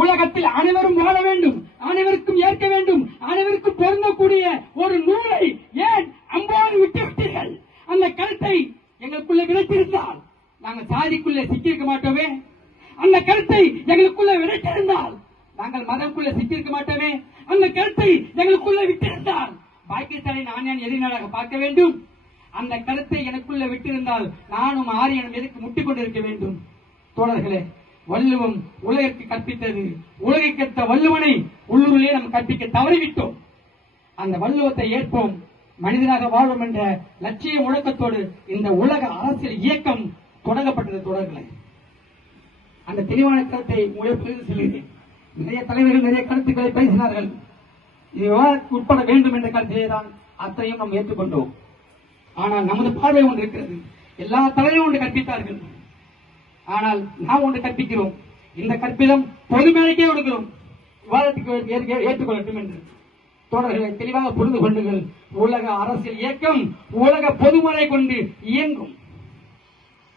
உலகத்தில் அனைவரும் வாழ வேண்டும், அனைவருக்கும் ஏற்க வேண்டும், அனைவருக்கும் பொருந்தக்கூடிய ஒரு நூலை ஏன் அம்பாறு விட்டுவிட்டீர்கள்? அந்த கருத்தை எங்களுக்குள்ள விதைத்திருந்தால் நாங்கள் சாதிக்குள்ளே சிக்கியிருக்க மாட்டோமே. அந்த கருத்தை எங்களுக்குள்ள விதைத்திருந்தால் நாங்கள் மதம்குள்ள சிக்கியிருக்க மாட்டோமே. அந்த கருத்தை எங்களுக்குள்ள விட்டிருந்தால் பாகிஸ்தானை நான் ஏன் எதிர்நாடாக பார்க்க வேண்டும்? அந்த கருத்தை எனக்குள்ள விட்டிருந்தால் நானும் ஆரியனும் எதுக்கு முட்டிக் கொண்டிருக்க வேண்டும்? தோழர்களே, வள்ளுவம் உலகிற்கு கற்பித்தது. உலகை கற்ற வள்ளுவனை உள்ளூரிலே நாம் கற்பிக்க தவறிவிட்டோம். அந்த வள்ளுவத்தை ஏற்போம், மனிதனாக வாழும் என்ற லட்சிய முழக்கத்தோடு இந்த உலக அரசியல் இயக்கம் தொடங்கப்பட்டது. தோழர்களே, அந்த தெளிவான கருத்தை உழைப்பில் செல்கிறேன். நிறைய தலைவர்கள் நிறைய கருத்துக்களை பேசினார்கள். இது விவாதத்துக்கு உட்பட வேண்டும் என்ற கருத்தையே தான் அத்தையும் நாம் ஏற்றுக்கொண்டோம். ஆனால் நமது பார்வை ஒன்று இருக்கிறது. எல்லா தலைவரும் ஒன்று கற்பித்தார்கள், ஆனால் நாம் ஒன்று கற்பிக்கிறோம். இந்த கற்பிதம் பொது மேடைக்கே கொடுக்கிறோம், விவாதத்துக்கு ஏற்றுக்கொள்ளட்டும் என்று. தோழர்களை தெளிவாக புரிந்து கொள்ளுங்கள். உலக அரசியல் இயக்கம் உலக பொதுமுறை கொண்டு இயங்கும்,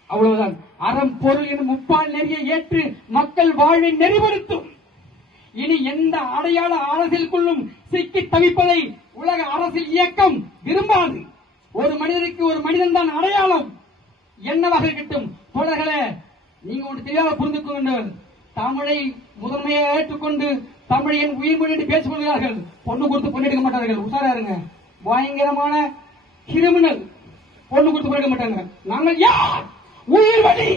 அவ்வளவுதான். அறம் பொருள் எனும் முப்பால் நெறியை ஏற்று மக்கள் வாழ்வை நெறிப்படுத்தும். இனி எந்த அடையாள அரசியலுக்குள்ளும் சிக்கி தவிப்பதை உலக அரசியல் இயக்கம் விரும்பாது. ஒரு மனிதனுக்கு ஒரு மனிதன் தான் அடையாளம், என்னவாக இருக்கட்டும். தோழர்களே, நீங்க ஒன்று தெளிவாக புரிந்து கொண்டவர். தமிழை முதன்மையாக ஏற்றுக்கொண்டு தமிழின் உயிர்மொழி என்று பேசிக் கொள்கிறார்கள். பொண்ணு கொடுத்து பொண்ணு எடுக்க மாட்டார்கள், உஷாரா இருங்க. பயங்கரமான கிரிமினல். பொண்ணு கொடுத்து பொண்ணு எடுக்க மாட்டாங்க. நாங்கள் யார்? உயிர் வழி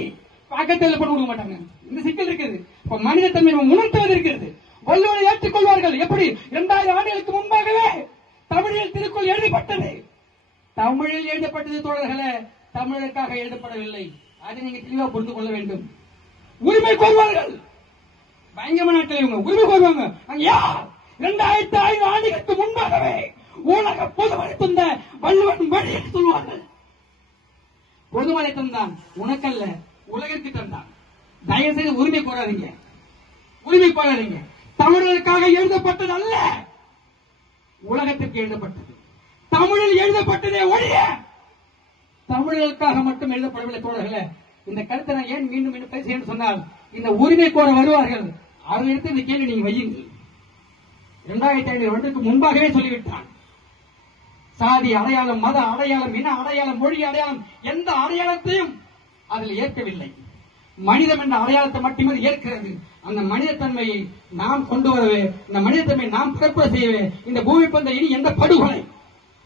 பக்கத்தில் பொண்ணு கொடுக்க மாட்டாங்க. இந்த சிக்கல் இருக்குது. இப்ப மனித தன்மை உணர்த்துவது இருக்கிறது. வள்ளுவனை ஏற்றுக்கொள்வார்கள். எப்படி? 2000 ஆண்டுகளுக்கு முன்பாகவே தமிழில் திருக்குறள் எழுதப்பட்டது. தமிழில் எழுதப்பட்டது தோழர்களே, தமிழருக்காக எழுதப்படவில்லை. அதை நீங்க தெளிவாக புரிந்து கொள்ள வேண்டும். உரிமை கோருவார்கள், பயங்கரமான நாட்கள் இவங்க உரிமை கோருவாங்க. யார்? 2500 ஆண்டுகளுக்கு முன்பாகவே உலக பொதுமறை தந்த வள்ளுவன் வழி என்று சொல்வார்கள். பொதுமறை தந்தான், உனக்கல்ல உலகிற்கு தந்தான். தயவு செய்து உரிமை கோராதீங்க, உரிமை கோராதீங்க. தமிழர்களுக்காக எழுதப்பட்டது அல்ல, உலகத்திற்கு எழுதப்பட்டது. தமிழில் எழுதப்பட்டதே ஒழிய தமிழர்களுக்காக மட்டும் எழுதப்படவில்லை. தோழர்களே, இந்த கருத்தை நான் ஏன் மீண்டும் மீண்டும் பேசுகிறேன் சொன்னால், இந்த உரிமை கோர வருவார்கள். அவர்களிடத்தில் இந்த கேள்வி நீங்க வையுங்கள். 2500 வருடத்துக்கு முன்பாகவே சொல்லிவிட்டான். சாதி அடையாளம், மத அடையாளம், இன அடையாளம், மொழி அடையாளம், எந்த அடையாளத்தையும் அதில் ஏற்கவில்லை. மனிதம் என்ற அடையாளத்தை மட்டுமே ஏற்கிறது. அந்த மனித தன்மையை நாம் கொண்டு வரவே, இந்த மனித தன்மையை நாம் பிறப்புற செய்யவே இந்த பூமி பந்த இனி எந்த படுகொலை,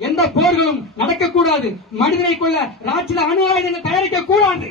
எந்த போர்களும் நடக்கக்கூடாது. மனிதனை கொள்ள ராட்சத அணு ஆயுதங்கள் தயாரிக்க கூடாது.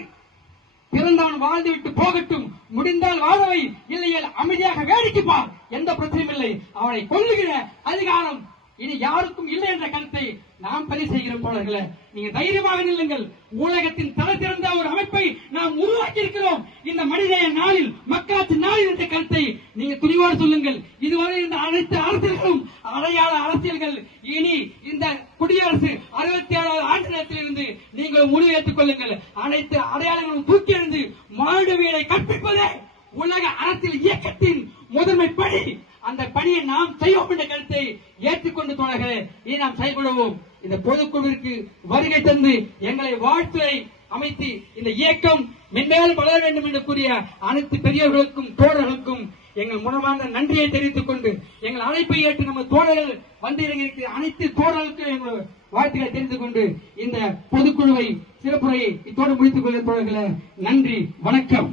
பிறந்தவன் வாழ்ந்துவிட்டு போகட்டும், முடிந்தால் வாழவை, இல்லையே அமைதியாக வேடிக்கை பார், எந்த பிரச்சனையும் இல்லை. அவனை கொல்லுகிற அதிகாரம் இனி யாருக்கும் இல்லை என்ற கருத்தை நாம் பதிவு செய்கிறோம். தோழர்களே, நீங்க தைரியமாக நில்லுங்கள். உலகத்தின் தலை சிறந்த ஒரு அமைப்பை நாம் உருவாக்கி இருக்கிறோம். இந்த மனிதநேய நாளில், மக்களாட்சி நாளில் என்ற கருத்தை நீங்க துணிவோடு சொல்லுங்கள். இதுவரை இந்த அனைத்து அரசியல்களும் அடையாள அரசியல்கள். இனி இந்த குடியரசு 67வது ஆண்டு நேரத்திலிருந்து நீங்கள் முடிவு ஏற்றுக் கொள்ளுங்கள். அனைத்து அடையாளங்களும் தூக்கி எறிந்து மாணவியலை கற்பிப்பதே உலக அரசியல் இயக்கத்தின் முதன்மை பணி. அந்த பணியை நாம் செய்வோம் என்ற கருத்தை ஏற்றுக்கொண்டு தோழர்களே, இனி நாம் செயல்படுவோம். இந்த பொதுக்குழுவிற்கு வருகை தந்து எங்களை வாழ்த்துறை அமைத்து இந்த இயக்கம் மென்மேலும் வளர வேண்டும் என்று கூறிய அனைத்து பெரியவர்களுக்கும் தோழர்களுக்கும் எங்கள் முனமார்ந்த நன்றியை தெரிவித்துக் கொண்டு, எங்கள் அழைப்பை ஏற்று நம்ம தோழர்கள் வந்திருக்கிற அனைத்து தோழர்களுக்கும் எங்கள் வாழ்த்துக்களை தெரிவித்துக் கொண்டு இந்த பொதுக்குழுவை சிறப்புரையை இத்தோடு முடித்துக் கொள்ள தோழர்களே, நன்றி, வணக்கம்.